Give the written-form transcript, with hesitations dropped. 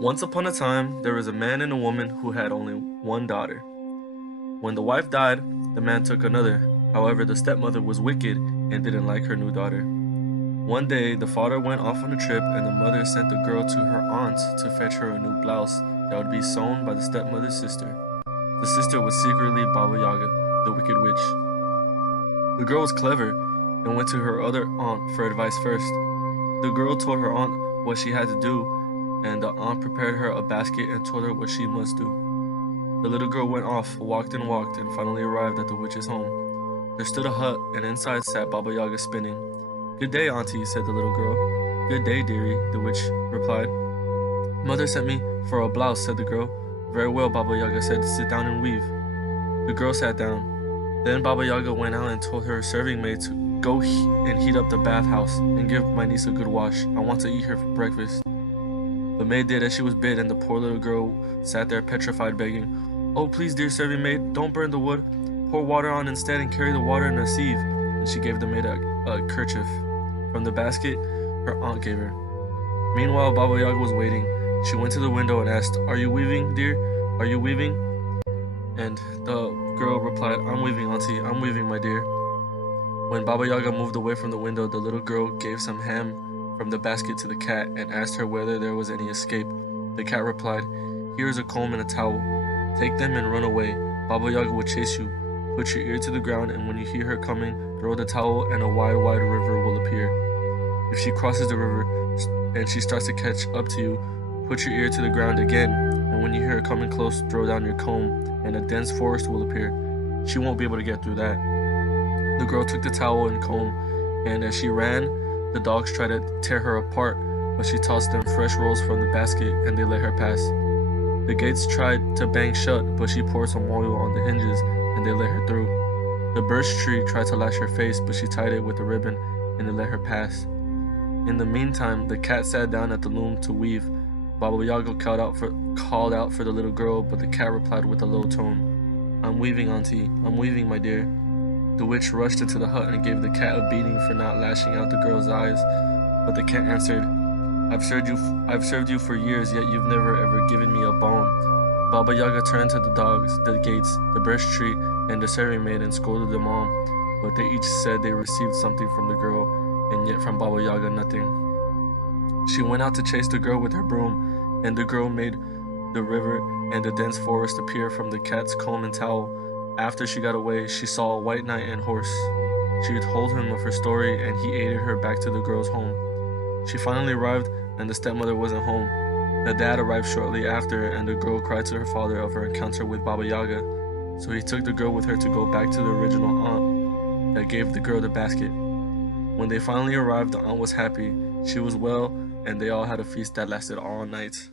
Once upon a time, there was a man and a woman who had only one daughter. When the wife died, the man took another. However, the stepmother was wicked and didn't like her new daughter. One day, the father went off on a trip and the mother sent the girl to her aunt to fetch her a new blouse that would be sewn by the stepmother's sister. The sister was secretly Baba Yaga, the wicked witch. The girl was clever and went to her other aunt for advice first. The girl told her aunt what she had to do, and the aunt prepared her a basket and told her what she must do. The little girl went off, walked and walked, and finally arrived at the witch's home. There stood a hut, and inside sat Baba Yaga spinning. "Good day, auntie," said the little girl. "Good day, dearie," the witch replied. "Mother sent me for a blouse," said the girl. "Very well," Baba Yaga said, "sit down and weave." The girl sat down. Then Baba Yaga went out and told her serving maid to go and heat up the bathhouse and give my niece a good wash. I want to eat her for breakfast. The maid did as she was bid, and the poor little girl sat there petrified, begging, "Oh, please, dear serving maid, don't burn the wood. Pour water on instead and carry the water in a sieve." And she gave the maid a kerchief from the basket her aunt gave her. Meanwhile, Baba Yaga was waiting. She went to the window and asked, "Are you weaving, dear? Are you weaving?" And the girl replied, "I'm weaving, auntie. I'm weaving, my dear." When Baba Yaga moved away from the window, the little girl gave some ham from the basket to the cat and asked her whether there was any escape. The cat replied, "Here is a comb and a towel. Take them and run away. Baba Yaga will chase you. Put your ear to the ground, and when you hear her coming, throw the towel and a wide, wide river will appear. If she crosses the river and she starts to catch up to you, put your ear to the ground again, and when you hear her coming close, throw down your comb, and a dense forest will appear. She won't be able to get through that." The girl took the towel and comb, and as she ran, the dogs tried to tear her apart, but she tossed them fresh rolls from the basket and they let her pass. The gates tried to bang shut, but she poured some oil on the hinges and they let her through. The birch tree tried to lash her face, but she tied it with a ribbon and they let her pass. In the meantime, the cat sat down at the loom to weave. Baba Yaga called out for the little girl, but the cat replied with a low tone, "I'm weaving, auntie. I'm weaving, my dear." The witch rushed into the hut and gave the cat a beating for not lashing out the girl's eyes. But the cat answered, I've served you for years, yet you've never ever given me a bone." Baba Yaga turned to the dogs, the gates, the birch tree, and the serving maid and scolded them all. But they each said they received something from the girl, and yet from Baba Yaga nothing. She went out to chase the girl with her broom, and the girl made the river and the dense forest appear from the cat's comb and towel. After she got away, she saw a white knight and horse. She told him of her story, and he aided her back to the girl's home. She finally arrived, and the stepmother wasn't home. The dad arrived shortly after, and the girl cried to her father of her encounter with Baba Yaga. So he took the girl with her to go back to the original aunt that gave the girl the basket. When they finally arrived, the aunt was happy. She was well, and they all had a feast that lasted all night.